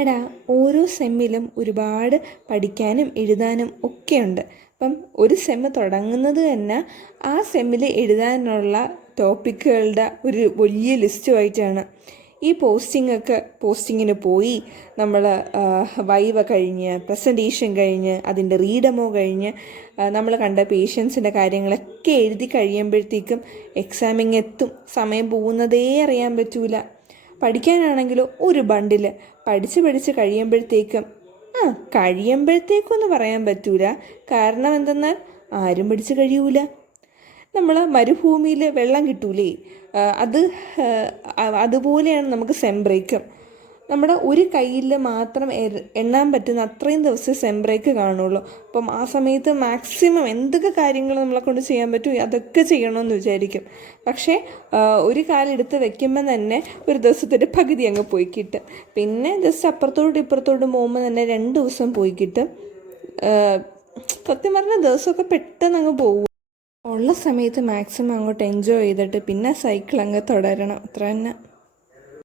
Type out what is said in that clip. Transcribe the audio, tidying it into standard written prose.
എടാ, ഓരോ സെമ്മിലും ഒരുപാട് പഠിക്കാനും എഴുതാനും ഒക്കെയുണ്ട്. അപ്പം ഒരു സെമ്മ് തുടങ്ങുന്നത് തന്നെ ആ സെമ്മിൽ എഴുതാനുള്ള ടോപ്പിക്കുകളുടെ ഒരു വലിയ ലിസ്റ്റുമായിട്ടാണ്. ഈ പോസ്റ്റിങ്ങിന് പോയി നമ്മൾ വൈവ കഴിഞ്ഞ് പ്രസൻറ്റേഷൻ കഴിഞ്ഞ് അതിൻ്റെ റീഡമോ കഴിഞ്ഞ് നമ്മൾ കണ്ട പേഷ്യൻസിൻ്റെ കാര്യങ്ങളൊക്കെ എഴുതി കഴിയുമ്പോഴത്തേക്കും എക്സാമിങ് എത്തും. സമയം പോകുന്നതേ അറിയാൻ പറ്റൂല. പഠിക്കാനാണെങ്കിലോ ഒരു ബണ്ടിൽ പഠിച്ച് കഴിയുമ്പോഴത്തേക്കും കഴിയുമ്പോഴത്തേക്കൊന്നും പറയാൻ പറ്റൂല. കാരണം എന്തെന്നാൽ ആരും പഠിച്ച് കഴിയൂല. നമ്മൾ മരുഭൂമിയിൽ വെള്ളം കിട്ടൂലേ, അത് അതുപോലെയാണ് നമുക്ക് സെം ബ്രേക്കും. നമ്മുടെ ഒരു കയ്യിൽ മാത്രം എണ്ണാൻ പറ്റുന്ന അത്രയും ദിവസം സെം ബ്രേക്ക് കാണുള്ളൂ. അപ്പം ആ സമയത്ത് മാക്സിമം എന്തൊക്കെ കാര്യങ്ങൾ നമ്മളെ കൊണ്ട് ചെയ്യാൻ പറ്റും അതൊക്കെ ചെയ്യണമെന്ന് വിചാരിക്കും. പക്ഷേ ഒരു കാലെടുത്ത് വെക്കുമ്പം തന്നെ ഒരു ദിവസത്തിൻ്റെ പകുതി അങ്ങ് പോയി കിട്ടും. പിന്നെ ജസ്റ്റ് ഇപ്പുറത്തോട്ട് പോകുമ്പോൾ തന്നെ 2 ദിവസം പോയി കിട്ടും. സത്യം പറഞ്ഞാൽ ദിവസമൊക്കെ പെട്ടെന്ന് അങ്ങ് പോകും. ഉള്ള സമയത്ത് മാക്സിമം അങ്ങോട്ട് എൻജോയ് ചെയ്തിട്ട് പിന്നെ സൈക്കിൾ അങ്ങ് തുടരണം, അത്ര തന്നെ.